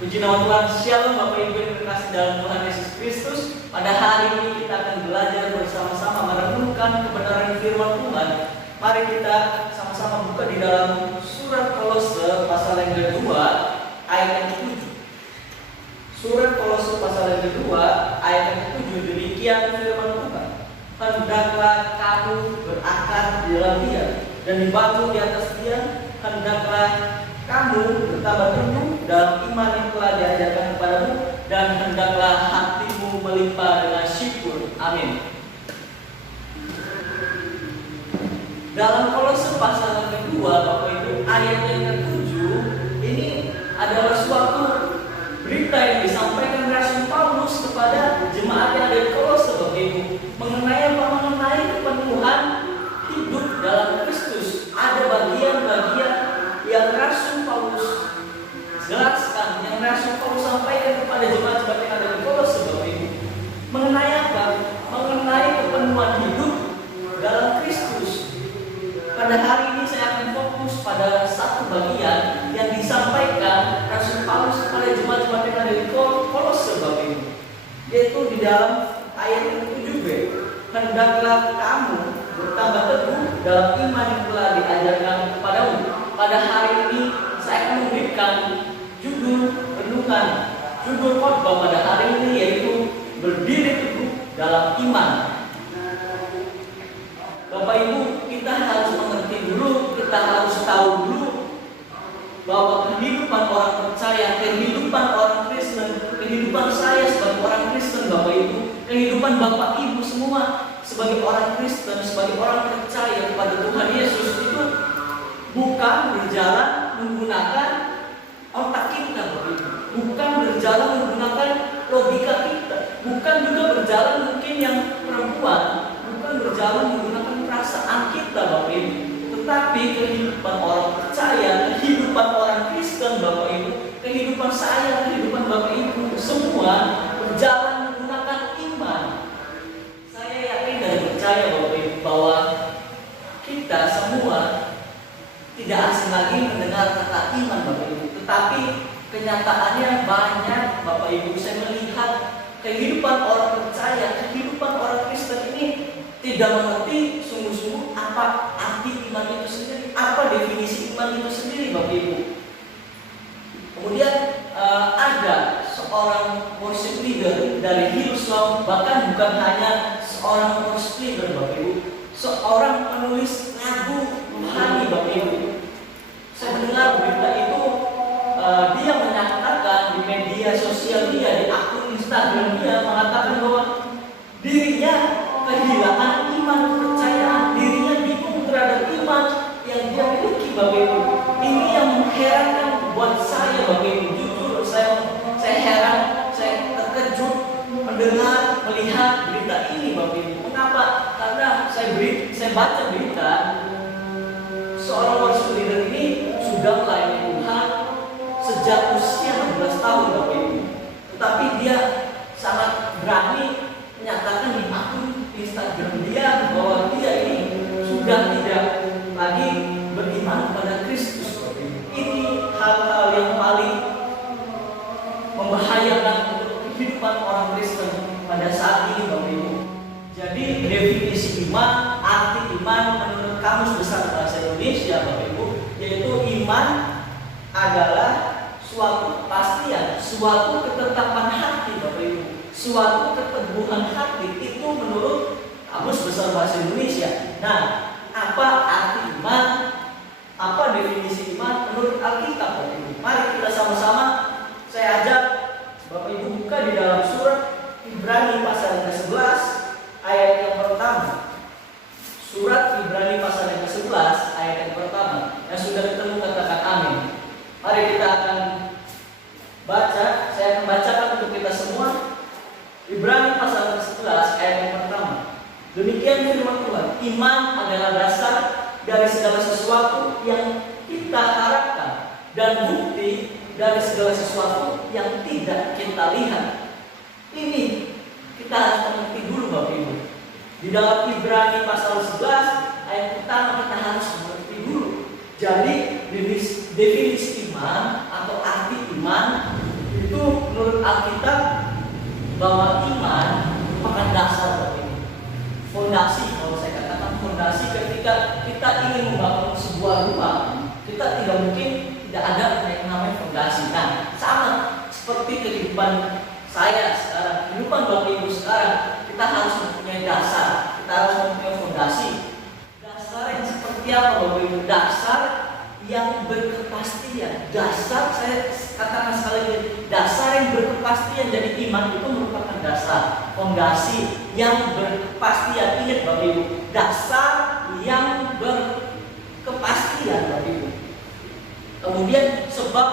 Puji nama Tuhan, Shalom Bapak Ibu yang terkasih dalam Tuhan Yesus Kristus. Pada hari ini kita akan belajar bersama-sama merenungkan kebenaran firman Tuhan. Mari kita sama-sama buka di dalam surat Kolose pasal yang kedua ayat yang ke-7. Surat Kolose pasal yang kedua ayat yang ke-7, demikian firman Tuhan. Hendaklah kamu berakar di dalam Dia dan dibangun di atas Dia. Hendaklah kamu bertambah teguh dalam iman yang telah diajarkan kepadamu, dan hendaklah hatimu melimpah dengan syukur. Amin. Dalam Kolose pasal yang kedua, Bapak Ibu, ayat yang ke-7 ini adalah suatu berita yang disampaikan Rasul Paulus kepada jemaat yang ada di Kolose, Bapak Ibu, mengenai apa? Mengenai kepenuhan hidup dalam Kristus. Ada bagian-bagian yang Rasul Paulus jelaskan, yang Rasul Paulus sampaikan kepada jemaat-jemaat yang ada di Kolose, Bapak Ibu, mengenai apa? Mengenai kepenuhan hidup dalam Kristus. Pada hari ini saya akan fokus pada satu bagian yang disampaikan Rasul Paulus kepada jemaat-jemaat yang ada di Kolose, Bapak Ibu, yaitu di dalam ayat yang ke-7b. Hendaklah kamu bertambah teguh dalam iman yang telah diajarkan kepadamu. Pada hari ini saya akan memberikan judul renungan, judul khotbah pada hari ini, yaitu berdiri teguh dalam iman. Bapak Ibu, kita harus mengerti dulu, kita harus tahu dulu bahwa kehidupan orang percaya, kehidupan orang Kristen, kehidupan saya sebagai orang Kristen, Bapak Ibu, kehidupan Bapak Ibu semua sebagai orang Kristen, sebagai orang percaya kepada Tuhan Yesus, itu bukan berjalan menggunakan otak kita, Bapak Ibu, bukan berjalan menggunakan logika kita, bukan juga berjalan mungkin yang perempuan, bukan berjalan menggunakan perasaan kita, Bapak Ibu, tetapi kehidupan orang percaya, kehidupan orang Kristen, Bapak Ibu, kehidupan saya, kehidupan Bapak Ibu, semua berjalan menggunakan iman. Saya yakin dan percaya, Bapak Ibu, bahwa kita semua tidak asing lagi mendengar kata iman, Bapak Ibu, tetapi kenyataannya banyak, Bapak Ibu. Saya melihat kehidupan orang percaya, kehidupan orang Kristen ini tidak mengerti sungguh-sungguh apa arti iman itu sendiri, apa definisi iman itu sendiri, Bapak Ibu. Kemudian ada seorang worship leader dari Hillsong, bahkan bukan hanya seorang worship leader, Bapak Ibu, seorang penulis lagu rohani, Bapak Ibu. Saya mendengar berita itu, dia menyatakan di media sosial dia, di akun Instagram dia, mengatakan bahwa dirinya kehilangan iman kepercayaan, dirinya bingung terhadap iman yang dia miliki, Bapak Ibu. Ini yang mengherankan buat saya, Bapak Ibu. Jujur saya heran, saya terkejut mendengar, melihat berita ini, Bapak Ibu. Mengapa? Karena saya baca berita seorang worship leader ini sudah melayani Tuhan sejak usia 16 tahun, Bapak Ibu. Tetapi dia sangat berani menyatakan di akun Instagram dia bahwa dia ini sudah tidak lagi beriman pada Kristus. Ini hal-hal yang paling membahayakan untuk kehidupan orang Kristen pada saat ini, Bapak Ibu. Jadi definisi iman, arti iman menurut Kamus Besar Bahasa Indonesia, Bapak Ibu, yaitu iman adalah suatu kepastian, suatu ketetapan hati, Bapak Ibu, suatu keteguhan hati. Itu menurut Kamus Besar Bahasa Indonesia. Nah, apa arti iman? Apa definisi iman menurut Alkitab, Bapak Ibu? Mari kita sama-sama, saya ajak Bapak Ibu buka di dalam surat Ibrani pasal yang ke-11 ayat yang pertama. Surat Ibrani pasal yang ke-11 ayat yang pertama. Yang sudah ketemu katakan amin. Mari kita akan baca, saya akan bacakan untuk kita semua. Ibrani pasal ke-11 ayat yang pertama. Demikian firman Tuhan, iman adalah dasar dari segala sesuatu yang kita harapkan dan bukti dari segala sesuatu yang tidak kita lihat. Ini kita harus mengerti dulu, Bapak Ibu. Di dalam Ibrani pasal 11 ayat pertama kita harus mengerti dulu. Jadi definisi iman atau arti iman Itu menurut Alkitab bahwa iman merupakan dasar Bapak Ibu. Fondasi, kalau saya katakan fondasi ketika kita ingin membangun sebuah rumah, kita tidak mungkin tidak ada yang namanya fondasi. Nah, sama seperti kehidupan saya sekarang, kehidupan Bapak Ibu sekarang, kita harus mempunyai dasar, kita harus mempunyai fondasi. Dasar yang seperti apa Bapak Ibu? Dasar yang berkepastian. Dasar, saya katakan sekali lagi, dasar yang berkepastian. Jadi iman itu merupakan dasar, fondasi yang berkepastian. Ingat Bapak Ibu, dasar yang berkepastian Bapak Ibu. Kemudian sebab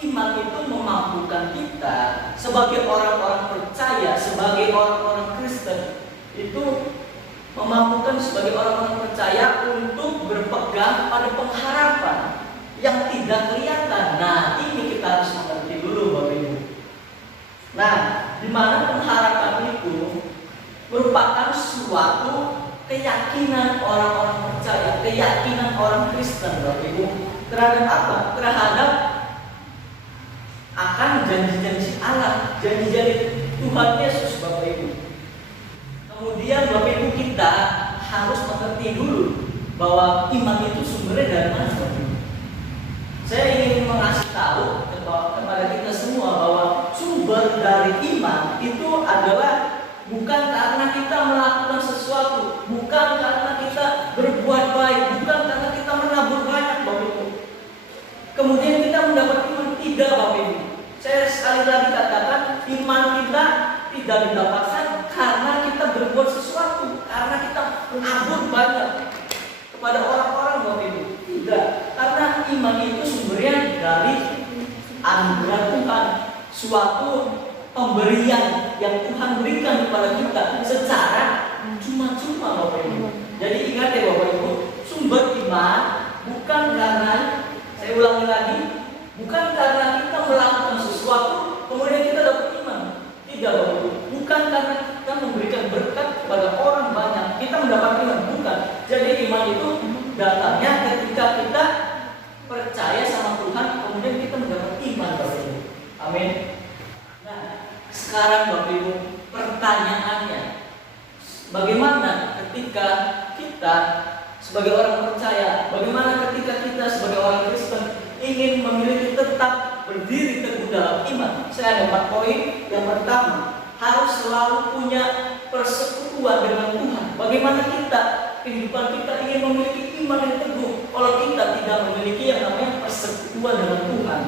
iman itu memampukan kita sebagai orang-orang percaya, sebagai orang-orang Kristen, itu memampukan sebagai orang-orang percaya untuk berpegang pada pengharapan yang tidak kelihatan. Nah, ini kita harus mengerti dulu Bapak Ibu. Nah, di mana pengharapan itu merupakan suatu keyakinan orang-orang percaya, keyakinan orang Kristen Bapak Ibu terhadap apa? Terhadap akan janji-janji Allah, janji-janji Tuhan Yesus Bapak Ibu. Kemudian Bapak Ibu kita harus mengerti dulu bahwa iman itu sumbernya dari mana Bapak Ibu. Saya ingin mengasih tahu kepada kita semua bahwa sumber dari iman itu adalah bukan karena kita melakukan sesuatu, bukan karena kita berbuat baik, bukan karena kita menabur banyak Bapak Ibu. Kemudian kita mendapat iman, tidak Bapak Ibu. Saya sekali lagi katakan, iman kita tidak didapatkan karena kita berbuat sesuatu, karena kita menabur banyak kepada orang-orang Bapak Ibu. Tidak, karena iman itu sumbernya dari anugerah Tuhan, suatu pemberian yang Tuhan berikan kepada kita secara cuma-cuma Bapak Ibu. Jadi ingat ya Bapak Ibu, sumber iman bukan karena, saya ulangi lagi, bukan karena kita melakukan sesuatu kemudian kita dapat iman. Tidak Bapak Ibu, bukan karena kita memberikan berkat kepada orang banyak kita mendapat iman, bukan. Jadi iman itu datangnya ketika kita percaya sama Tuhan, kemudian kita mendapat iman Bapak Ibu. Amin. Nah, sekarang Bapak Ibu, pertanyaannya, bagaimana ketika kita sebagai orang percaya, bagaimana ketika kita sebagai orang Kristen ingin memiliki tetap berdiri teguh dalam iman? Saya ada 4 poin. Yang pertama, harus selalu punya persekutuan dengan Tuhan. Bagaimana kita, kehidupan kita ingin memiliki iman yang teguh kalau kita tidak memiliki yang namanya persekutuan dengan Tuhan?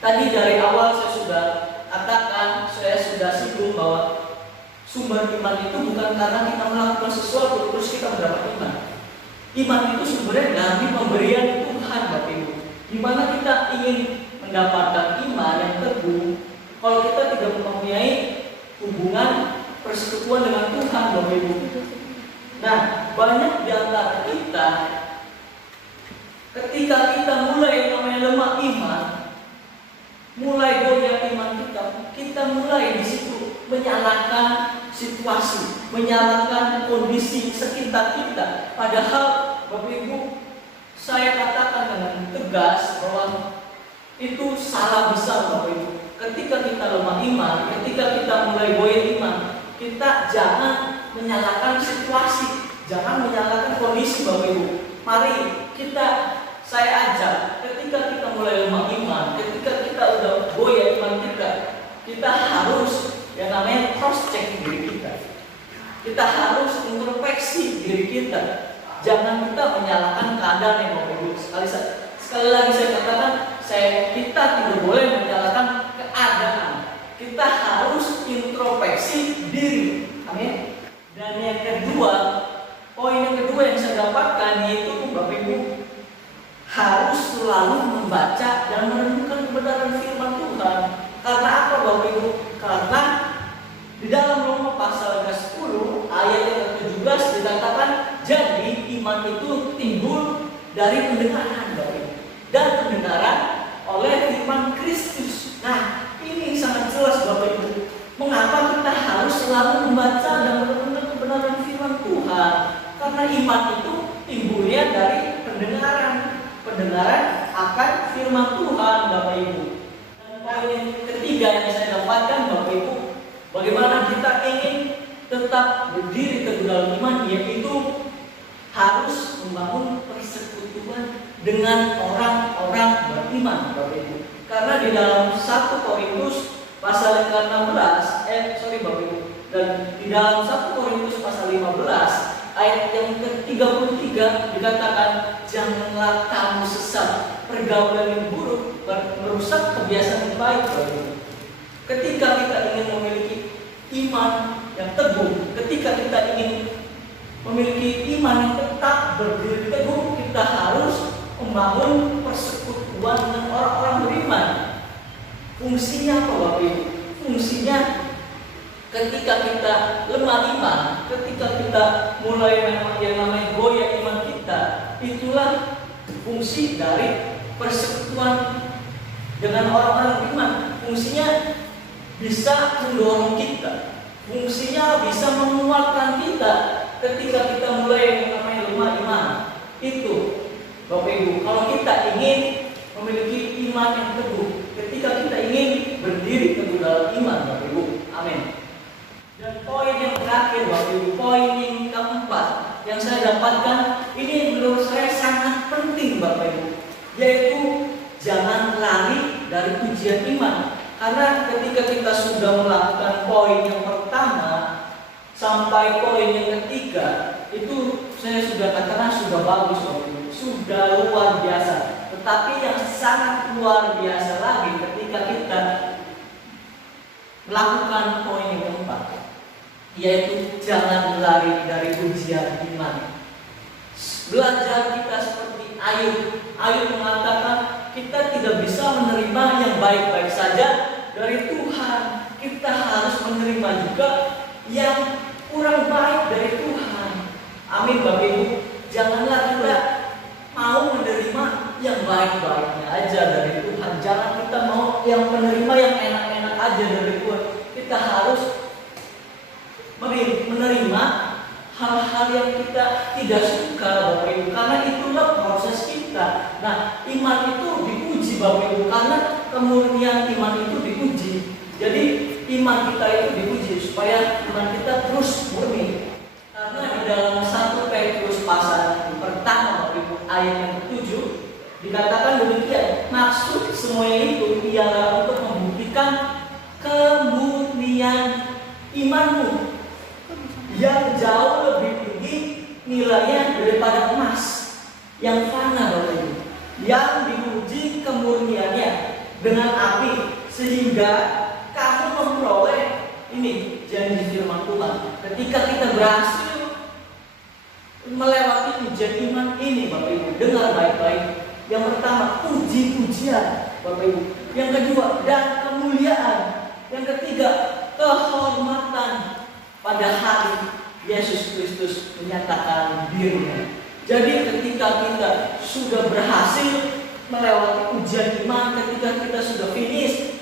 Tadi dari awal saya sudah katakan, saya sudah singgung bahwa sumber iman itu bukan karena kita melakukan sesuatu terus kita mendapat iman. Iman itu sumbernya dari pemberian Tuhan Bapak Ibu. Di mana kita ingin mendapatkan iman yang teguh kalau kita tidak mempunyai hubungan persekutuan dengan Tuhan Bapak Ibu. Nah, banyak di antara kita ketika kita mulai namanya lemah iman, mulai goyah iman kita mulai di situ menyalahkan situasi, menyalahkan kondisi sekitar kita. Padahal Bapak Ibu, saya katakan dengan tegas bahwa itu salah besar Bapak Ibu. Ketika kita lemah iman, ketika kita mulai goyah iman, kita jangan menyalahkan situasi, jangan menyalahkan kondisi Bapak Ibu. Mari saya ajak, ketika kita mulai lemah iman, ketika kita udah goyah iman kita harus yang namanya cross check diri kita. Kita harus introspeksi diri kita. Jangan kita menyalahkan keadaan yang Bapak Ibu. Sekali lagi saya katakan, kita tidak boleh menyalahkan keadaan. Kita harus introspeksi diri. Amin. Dan yang kedua, poin yang kedua yang saya dapatkan yaitu Bapak Ibu harus selalu membaca dan merenungkan kebenaran firman Tuhan. Karena apa Bapak Ibu? Karena di dalam Roma pasal 10 ayat yang ke-17 dikatakan, jadi iman itu timbul dari pendengaran Bapak Ibu, dan pendengaran oleh firman Kristus. Nah, ini sangat jelas Bapak Ibu. Mengapa kita harus selalu membaca dan merenungkan kebenaran firman Tuhan? Karena iman itu timbulnya dari pendengaran akan firman Tuhan Bapak Ibu. Dan poin yang ketiga ketiga yang saya dapatkan Bapak Ibu, bagaimana kita ingin tetap berdiri teguh dalam iman, yaitu harus membangun persekutuan dengan orang-orang beriman Bapak Ibu. Karena di dalam 1 Korintus pasal yang ke-16, Bapak Ibu, dan di dalam 1 Korintus pasal 15 ayat yang ke-33 dikatakan, janganlah kamu sesat, pergaulan yang buruk merusak kebiasaan yang baik Bapak Ibu. Ketika kita ingin memiliki iman yang teguh, ketika kita ingin memiliki iman yang tetap berdiri teguh, kita harus membangun persekutuan dengan orang-orang beriman. Fungsinya apa Bapak Ibu? Fungsinya ketika kita lemah iman, ketika kita mulai yang namanya goyah iman kita, itulah fungsi dari persekutuan dengan orang-orang beriman. Fungsinya bisa mendorong kita, fungsinya bisa menguatkan kita ketika kita mulai yang namanya lemah iman. Itu Bapak Ibu, kalau kita ingin memiliki iman yang teguh, ketika kita ingin berdiri teguh dalam iman Bapak Ibu. Amin. Dan poin yang terakhir Bapak Ibu, poin yang keempat yang saya dapatkan, ini menurut saya sangat penting Bapak Ibu, yaitu jangan lari dari ujian iman. Karena ketika kita sudah melakukan poin yang pertama sampai poin yang ketiga, itu saya sudah katakan sudah bagus Bapak Ibu, sudah luar biasa. Tetapi yang sangat luar biasa lagi ketika kita melakukan poin yang keempat, yaitu jangan lari dari ujian iman. Belajar kita seperti Ayub mengatakan kita tidak bisa menerima yang baik-baik saja dari Tuhan, kita harus menerima juga yang kurang baik dari Tuhan. Amin Bapak Ibu. Janganlah kita mau menerima yang baik-baiknya aja dari Tuhan. Jangan kita mau yang menerima yang enak-enak aja dari Tuhan. Kita harus menerima hal-hal yang kita tidak suka Bapak Ibu, karena itulah proses kita. Nah, iman itu diuji Bapak Ibu, karena kemurnian iman itu diuji. Jadi iman kita itu diuji supaya iman kita terus murni. Karena di dalam 1 Petrus pasal pertama Bapak Ibu ayat yang ke-7 dikatakan demikian, maksud semuanya itu ialah untuk membuktikan kemurnian imanmu yang jauh lebih tinggi nilainya daripada emas yang fana Bapak Ibu, yang diuji kemurniannya dengan api, sehingga kamu memperoleh ini janji firman Tuhan. Ketika kita berhasil melewati ujian iman ini Bapak Ibu, dengar baik-baik. Yang pertama, puji-pujian Bapak Ibu. Yang kedua, dan kemuliaan. Yang ketiga, kehormatan pada hari Yesus Kristus menyatakan dirinya. Jadi ketika kita sudah berhasil melewati ujian iman, ketika kita sudah finish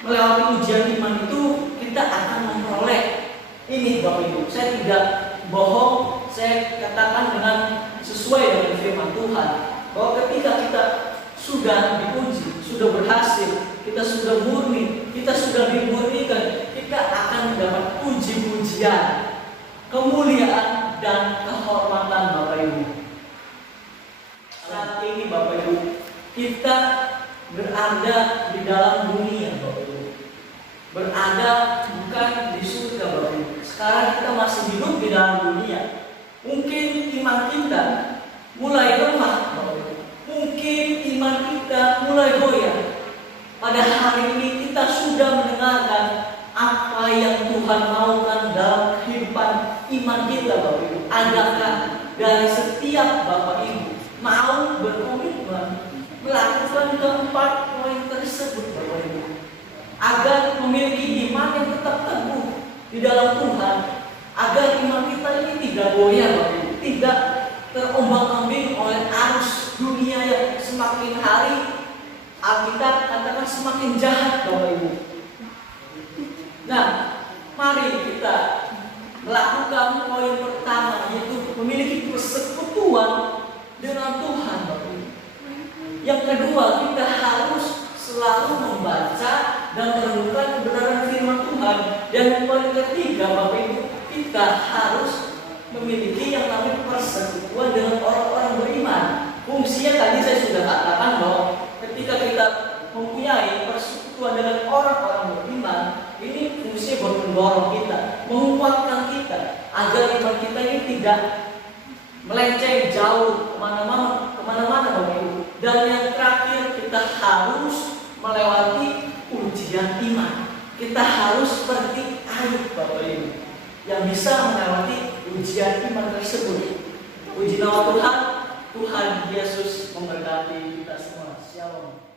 melewati ujian iman itu, kita akan memperoleh ini Bapak Ibu. Saya tidak bohong, saya katakan dengan sesuai dengan firman Tuhan, bahwa ketika kita sudah diuji, sudah berhasil, kita sudah murni, kita sudah dimurnikan, kita akan mendapat puji-pujian, kemuliaan, dan kehormatan Bapak Ibu. Saat ini Bapak Ibu, kita berada di dalam dunia Bapak Ibu, berada bukan di surga Bapak Ibu. Sekarang kita masih hidup di dalam dunia. Mungkin iman kita mulai lemah Bapak Ibu, mungkin iman kita mulai goyah. Pada hari ini kita sudah mendengarkan apa yang Tuhan maukan dalam kehidupan iman kita Bapak Ibu. Adakah dari setiap Bapak Ibu mau berkomitmen melakukan keempat poin tersebut Bapak Ibu, agar memiliki iman yang tetap teguh di dalam Tuhan, agar iman kita ini tidak goyah Bapak Ibu, tidak terombang-ambing oleh arus dunia yang semakin hari Alkitab katakan semakin jahat Bapak Ibu. Nah, mari kita melakukan poin pertama, yaitu memiliki persekutuan dengan Tuhan Bapak Ibu. Yang kedua, kita harus selalu membaca dan menemukan kebenaran firman Tuhan. Dan yang paling ketiga, Bapak Ibu, kita harus memiliki yang namanya persekutuan dengan orang-orang beriman. Fungsinya tadi saya sudah katakan bahwa ketika kita mempunyai persekutuan dengan orang-orang beriman, ini fungsinya buat mendorong kita, menguatkan kita agar iman kita ini tidak melenceng jauh kemana-mana, Bapak Ibu. Dan yang terakhir, kita harus melewati ujian iman. Kita harus seperti Ayub, Bapak Ibu, yang bisa melewati ujian iman tersebut. Puji nama Tuhan, Tuhan Yesus memberkati kita semua. Shalom.